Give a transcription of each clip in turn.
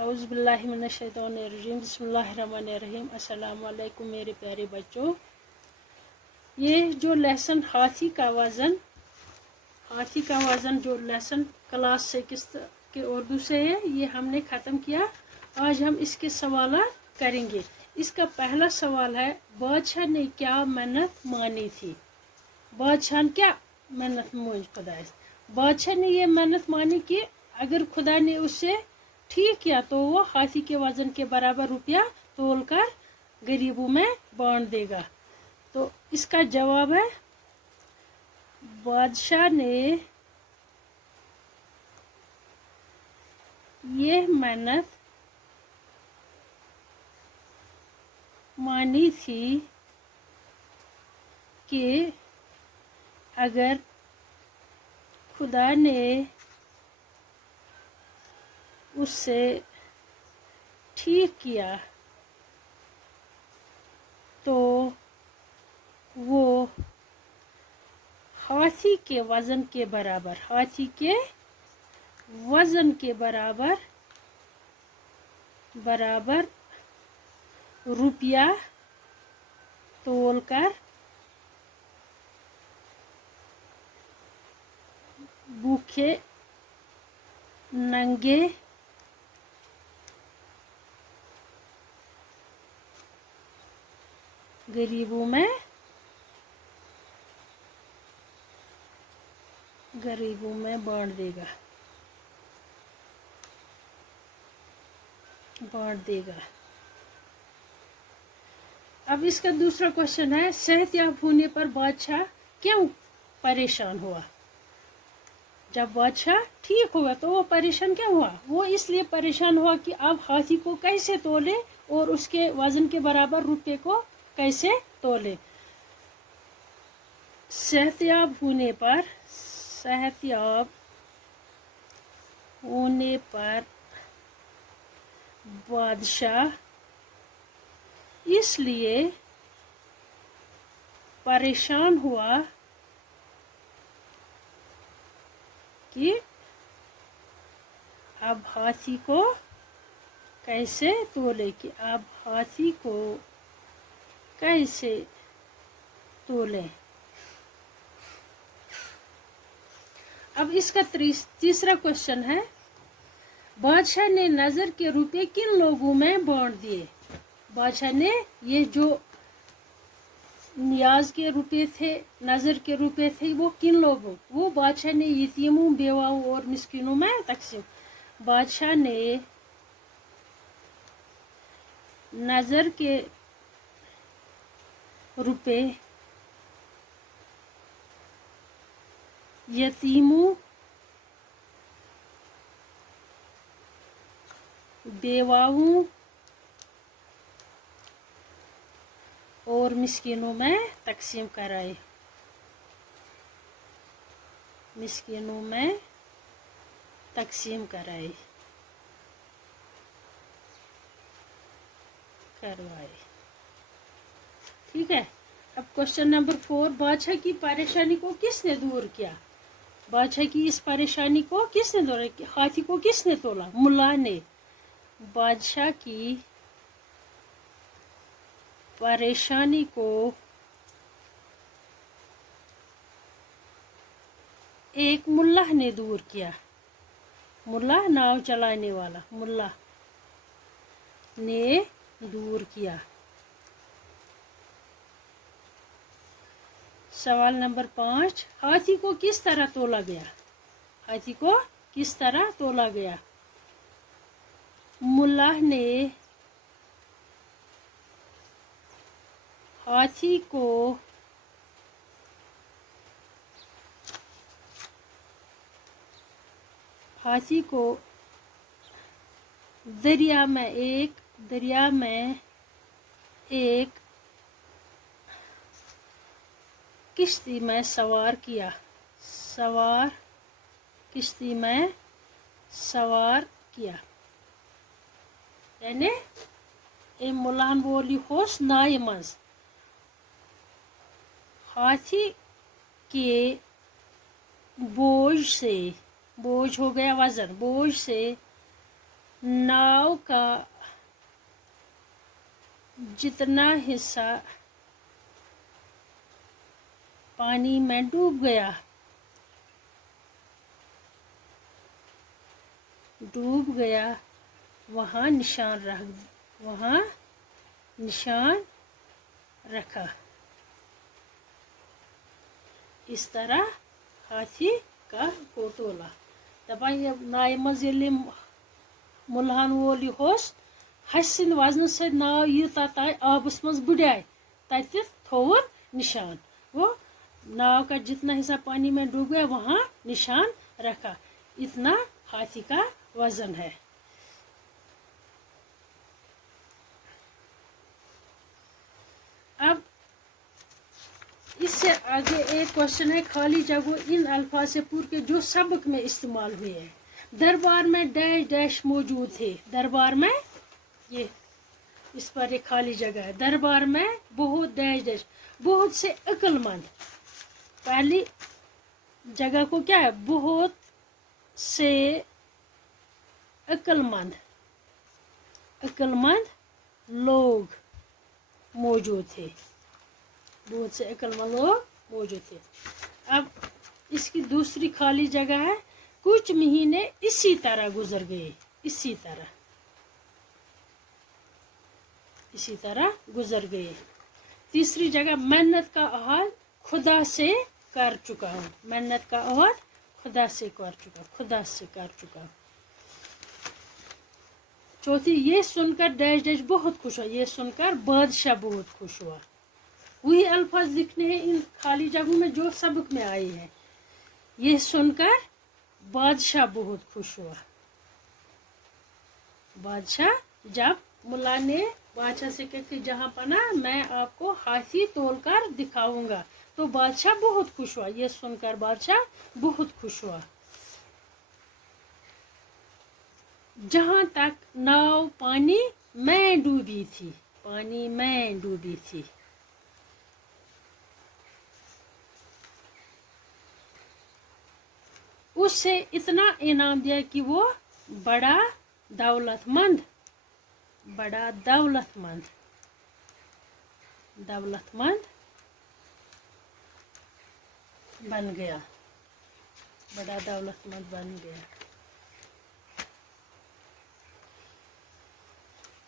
औज़ु बिल्लाहि मिनश शैतानिर रजीम बिस्मिल्लाहिर रहमानिर रहीम। अस्सलाम वालेकुम मेरे प्यारे बच्चों। ये जो लेसन हाथी का वज़न जो लेसन क्लास 6 के उर्दू से है, ये हमने ख़त्म किया। आज हम इसके सवालात करेंगे। इसका पहला सवाल है, बादशाह ने क्या मन्नत मानी थी? बादशाह ने क्या मन्नत मानी खुदा से? बादशाह ने ये मन्नत मानी कि अगर खुदा ने उससे ठीक किया तो वो हाथी के वजन के बराबर रुपया तोल कर गरीबों में बांट देगा। तो इसका जवाब है, बादशाह ने ये मन्नत मानी थी कि अगर खुदा ने उससे ठीक किया तो वो हाथी के वज़न के बराबर रुपया तोल कर भूखे नंगे गरीबों में बांट देगा। अब इसका दूसरा क्वेश्चन है, सेहतयाब होने पर बादशाह क्यों परेशान हुआ? जब बादशाह ठीक हुआ तो वो परेशान क्यों हुआ? वो इसलिए परेशान हुआ कि अब हाथी को कैसे तोले और उसके वजन के बराबर रुपये को कैसे तोले। सेहतयाब होने पर बादशाह इसलिए परेशान हुआ कि अब हाथी को कैसे तोले। अब इसका तीसरा क्वेश्चन है, बादशाह ने नजर के रुपए किन लोगों में बांट दिए? बादशाह ने ये जो नियाज के रुपए थे, नजर के रुपए थे, वो किन लोगों? वो बादशाह ने यतीमों, बेवाओं और मिस्किनों में तकसीम। बादशाह ने नजर के रुपए यतीमों, बेवाओं और मिस्किनों में तकसीम कराए। ठीक है। अब क्वेश्चन नंबर 4, बादशाह की परेशानी को किसने दूर किया? बादशाह की इस परेशानी को किसने दूर किया? हाथी को किसने तोला? मुल्ला ने। बादशाह की परेशानी को एक मुल्ला ने दूर किया। मुल्ला नाव चलाने वाला मुल्ला ने दूर किया। सवाल नंबर 5, हाथी को किस तरह तोला गया? मुल्ला ने हाथी को दरिया में एक किश्ती में सवार किया। यानी मुलान बोली होश नाय मज। हाथी के बोझ हो गया वजन, बोझ से नाव का जितना हिस्सा पानी में डूब गया वहाँ निशान रखा. इस तरह हाथी का को तोला. दपान ये नाय मज येले मुल्हान वोल यह हसन वजन सत नाव यूता ताय आबस मज बुढ़ाए तत थोवन निशान. वो नाव का जितना हिस्सा पानी में डूब गया वहाँ निशान रखा. इतना हाथी का वजन है. अब इससे आगे एक क्वेश्चन है, खाली जगह इन अल्फाज से पूर के जो सबक में इस्तेमाल हुए हैं. दरबार में डैश डैश मौजूद थे. दरबार में ये इस पर एक खाली जगह है. दरबार में बहुत डैश डैश बहुत से अक्लमंद. पहली जगह को क्या है? बहुत से अक्लमंद लोग मौजूद थे. बहुत से अक्लमंद लोग मौजूद थे. अब इसकी दूसरी खाली जगह है, कुछ महीने इसी तरह गुजर गए. इसी तरह गुजर गए. तीसरी जगह, मेहनत का अहद खुदा से कर चुका हूँ. मेहनत का अहद खुदा से कर चुका. चौथी, ये सुनकर डैश डैश बहुत खुश हुआ. ये सुनकर बादशाह बहुत खुश हुआ. वही अल्फाज लिखने हैं इन खाली जगहों में जो सबक में आए हैं. ये सुनकर बादशाह बहुत खुश हुआ. बादशाह, जब मुल्ला ने बादशाह से कहते जहाँ पना मैं आपको हाथी तोल कर दिखाऊंगा, तो बादशाह बहुत खुश हुआ. ये सुनकर बादशाह बहुत खुश हुआ. जहाँ तक नाव पानी में डूबी थी. उससे इतना इनाम दिया कि वो बड़ा दौलतमंद बन गया.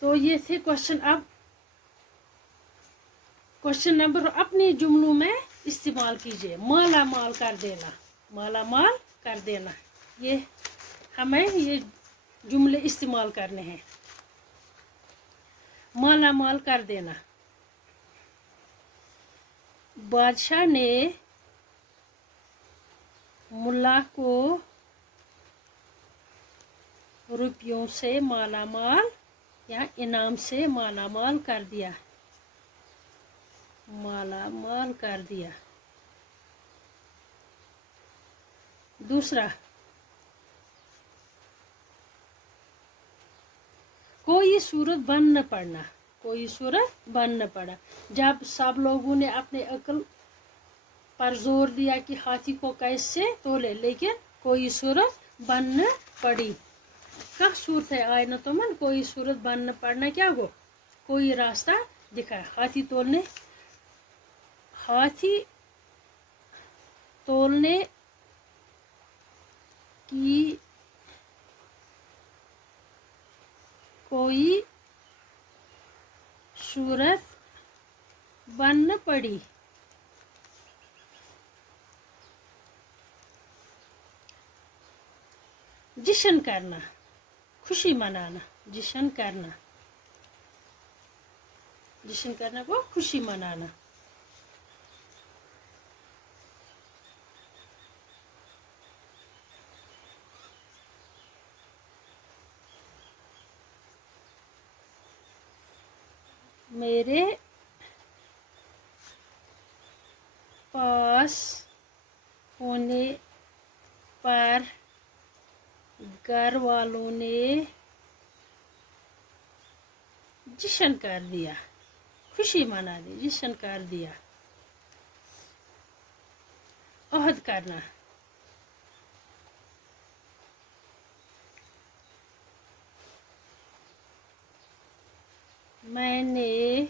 तो ये थे क्वेश्चन. अब क्वेश्चन नंबर अपने जुमलों में इस्तेमाल कीजिए. माला माल कर देना. ये हमें ये जुमले इस्तेमाल करने हैं. माला माल कर देना. बादशाह ने मुल्ला को रुपयों से मालामाल या इनाम से मालामाल कर दिया. दूसरा, कोई सूरत बन न पड़ा. जब सब लोगों ने अपने अक्ल पर जोर दिया कि हाथी को कैसे तोले, लेकिन कोई सूरत बन न पड़ी. कहाँ सूरत है आए न तो मन, कोई सूरत बन न पड़ना क्या हो, कोई रास्ता दिखाए. हाथी तोलने की कोई सूरत बन न पड़ी. जश्न करना, खुशी मनाना. जश्न करना को खुशी मनाना. मेरे पास होने पर घर वालों ने जश्न कर दिया. खुशी मना दी, जश्न कर दिया. अहद करना, میں نے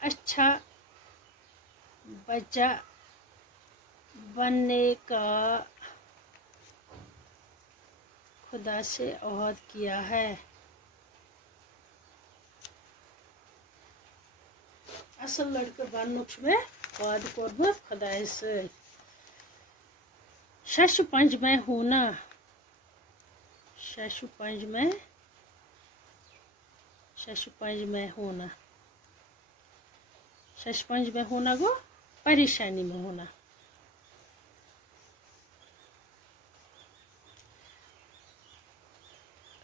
اچھا بچہ بننے کا خدا سے عہد کیا ہے. اصل لڑکہٕ بننُک چھُ مےٚ وعدٕ کوٚرمُت خۄدایَس سۭتۍ. ششپنج میں ہونا. ششپنج میں ہونا. ششپنج میں ہونا گو پریشانی میں ہونا.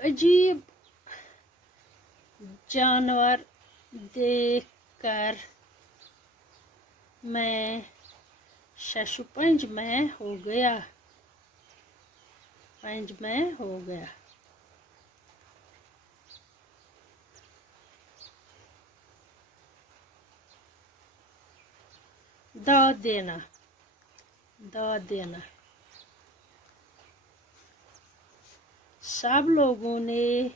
عجیب جانور دیکھ کر میں ششپنج میں ہو گیا. پنج میں ہو گیا. داد دینا. داد دینا. سب لوگوں نے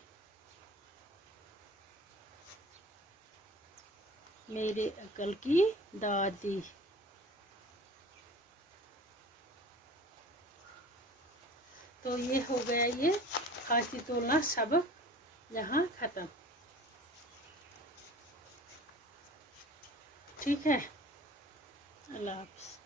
میرے عقل کی داد دی. تو یہ ہو گیا یہ ہاتھی تولنا سبق یہاں ختم. ٹھیک ہے. اللہ حافظ.